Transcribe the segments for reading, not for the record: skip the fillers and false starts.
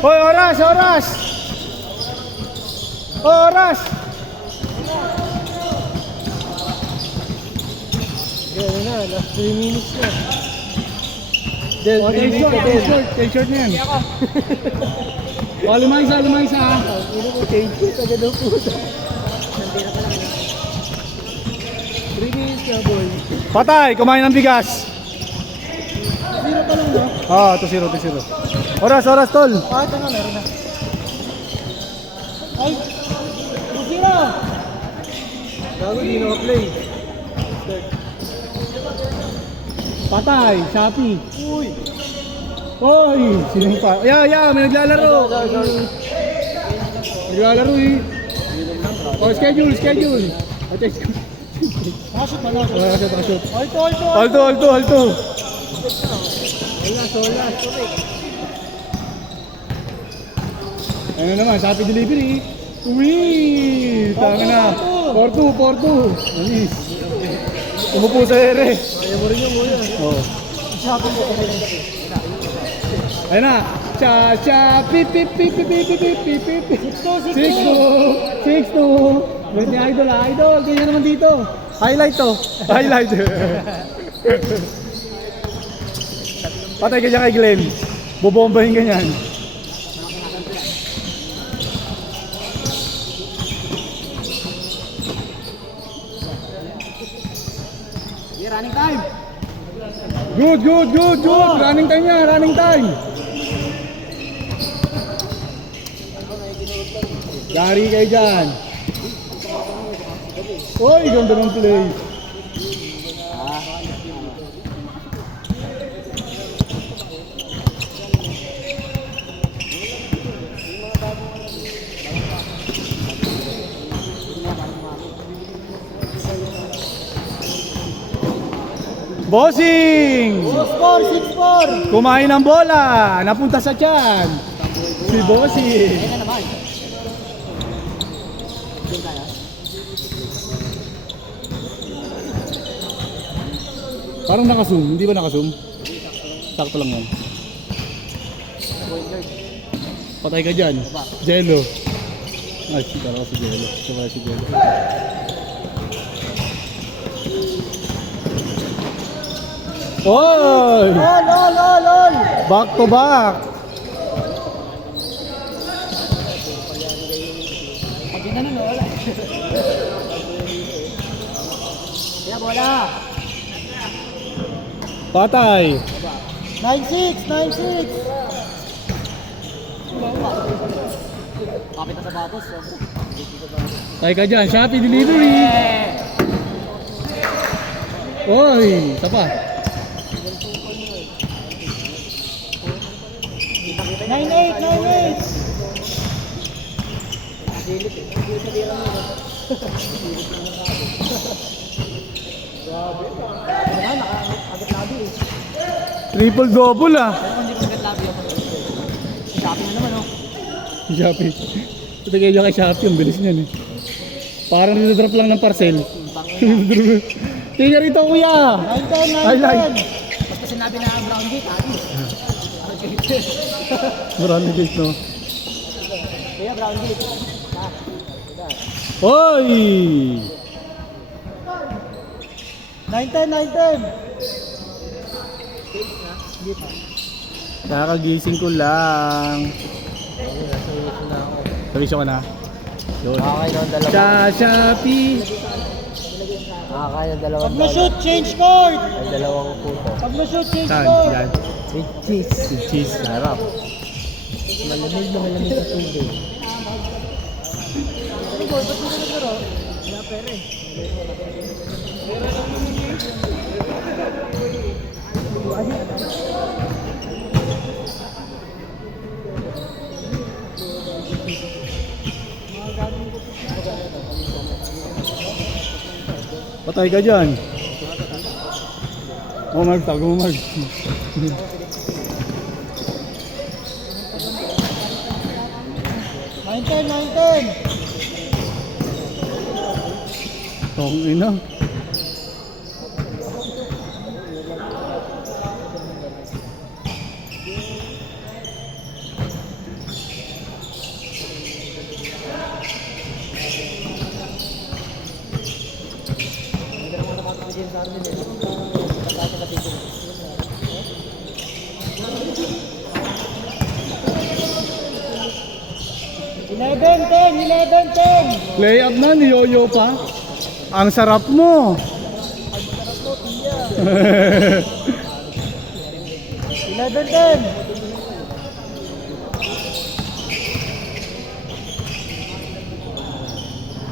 Hoy, oras, oras! Oras! Gano'n na, last 3 minutes na. Del, short na yan. O, lumang isa. Ino ko, change it, agad ang puta. 3 minutes na, boy. Patay, kumain ng bigas. Zero pa lang, no? Oo, 2-0. Oras, tol. Ah, ito na, meron na. Ay! 2-0! Gago, di naka-play. Patay, Shopee. Uy! Hoy, sinong pa? May naglalaro. Naglalaro eh. Oh, schedule. Nakashoot ba, Nakashoot. Alto! Alto. Solas. Ano naman, Shopee delivery. Uwi! Tama na. 4-2. Alis. Umupo sa ere. Kaya mo rin yung muna. Oh. Shopping ko kami. Ayun na. Cha, pip. 6-2. Wait ni Idol. Ganyan naman dito. Highlight to. Patay ka dyan kay Glenn. Bobombahin ka niyan. Running time! Good. Running time. Gary kayo dyan. Oy, ganda ng play. Bossing! 6-4! Kumain ng bola, napunta sa tiyan. Si Bossing. Ayun na naman. Parang naka-zoom, hindi ba naka-zoom? Sakto lang yan. Patay ka dyan. Jello. Ay, kala ko si Jello. Si Jello. Oy! Lol! Back to back. Pag yun na wala. Kaya bola! Patay. 9-6! Kapit na sa batos. Patay ka dyan. Shopee delivery. Oy! Isa pa. 9-8! Triple double ah. Hindi ko agad labi ako. Shopping na naman, oh. Shopee. Ito kayo dyan kay Shopee. Ang bilis niyan eh. Parang nidodrop lang ng parcel. Tingnan rito kuya. 9-10! Basta sinabi na brown gate, ati. Marami guys no. Kaya brown gate. Hoy! 9-10! Kakagising ko lang. Servisyo ka na? Yun. Nakakaya ng dalawa. Shopee. Nakakaya ng dalawa. Pag na-shoot, change court! Ay, dalawang puto. Pag na-shoot, change Saan? court! Yan. With cheese. With cheese. Harap. Malamig na malamig sa tubig. Patay ka dyan. Mark, tago mo Mark. Nine ten. Tong ina. Play up na, niyoyo pa. Ang sarap mo. 11-10.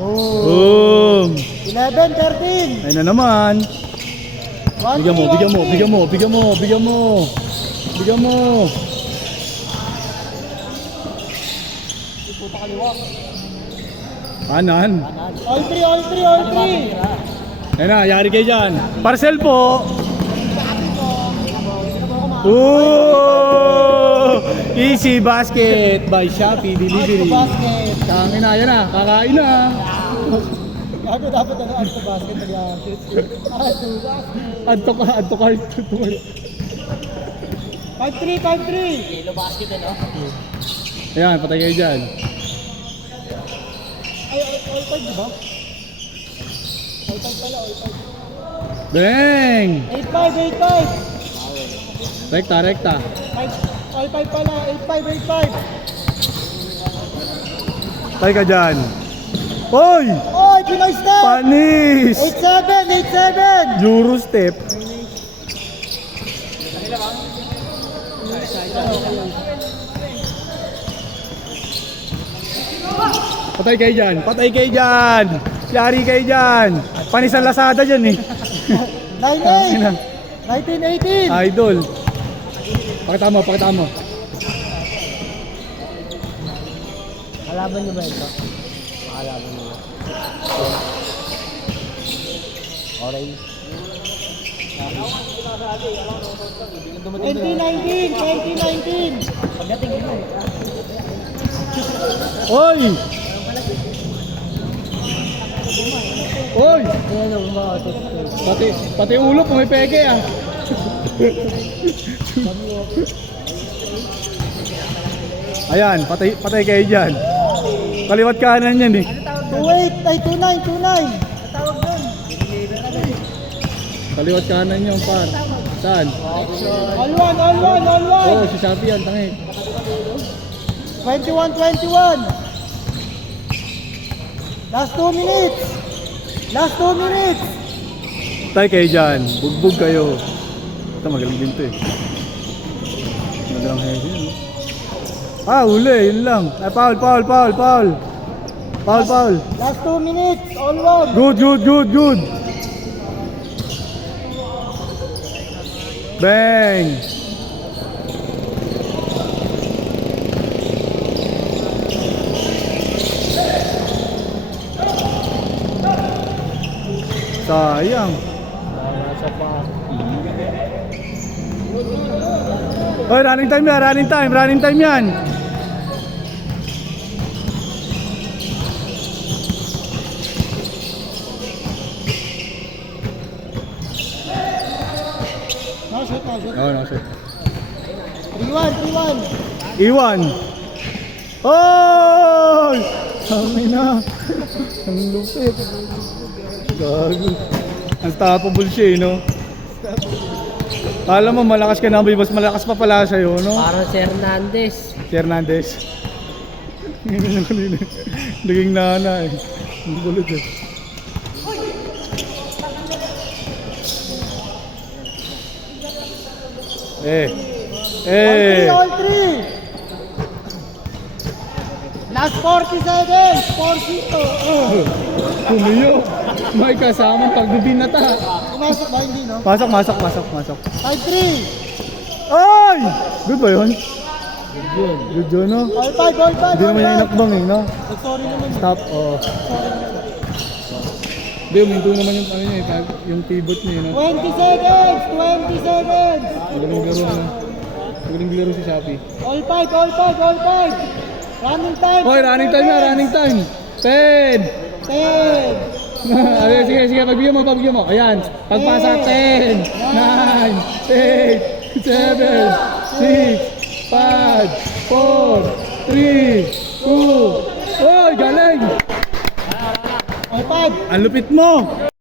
Boom. 11-13. Ayun na naman. Bigyan mo, bigyan mo, bigyan mo, bigyan mo, bigyan mo. Bigyan mo. Kanan. All 3. Ayun na, yari kayo dyan. Parcel po. Ooh! Easy Basket by Shopee Delivery. Basket. Kangin na, yan na, kakain na. Gago dapat ano ang basket nag-aakit. Add to cart. 5-3. Ayan, patay kayo dyan. Ay, all 5 di ba? All 5 pala, all 5. Bang! 8-5. Rekta, rekta. All 5 pala, 8-5. Patay ka dyan. Hoy! Oy, Pinoy step! Panis! 8-7. Euro step. Patay kayo dyan. Patay kayo dyan. Yari kayo dyan. Panis ang Lazada dyan eh. 9-8. 19-18. Idol. Pakita mo, pakita mo. Kalaban nyo ba ito? Kalaban nyo ba? Orange. 2019. Pagdating mo. Oy! Oy! Pati ulo may peke ah. Ayan, patay kayo dyan. Kaliwat kanan yan eh. 28, ay 29. Tawag doon. Kaliwat kanan yung par. Saan? All one. Oo, si Shopee yan, tangi. 21. Last 2 minutes. Patay kayo dyan. Bugbog kayo. Ito magaling din to eh. Magalang heavy yan. Uli, yun lang. Ay, foul. Last 2 minutes. All one. Good. Bang! Sayang. Oy, running time yan. No shoot. Oh, no, sir. 3-1. Iwan. Oy! Sabi na. Ang lupit. Gago. Unstoppable siya eh, no? Alam mo, malakas ka na, mas malakas pa pala sa'yo, no? Parang si Hernandez. Si Hernandez. Ngayon na kanina. Naging nana eh. Ang gulit eh. All 3. Last 40 seconds. 40. Kumiyo. May kasamang pagbibinata. Pumasok ba? Hindi, no? Pasok. 5-3. Ay! Good ba yun? Good yun, no? All 5. Hindi naman yung inakbang eh, no? Sorry naman. Stop, oo. Hindi, uminto naman yung ano niya eh, yung pivot niya, no? 20 seconds. Magaling laro si Shopee. All 5. Running time. Hoy, running time. 10! 10. Sige, pagbigyan mo. Ayan, pagpasa 10, 9, 8, 7, 6, 5, 4, 3, 2, Hoy, galing! All 5. Ang lupit mo!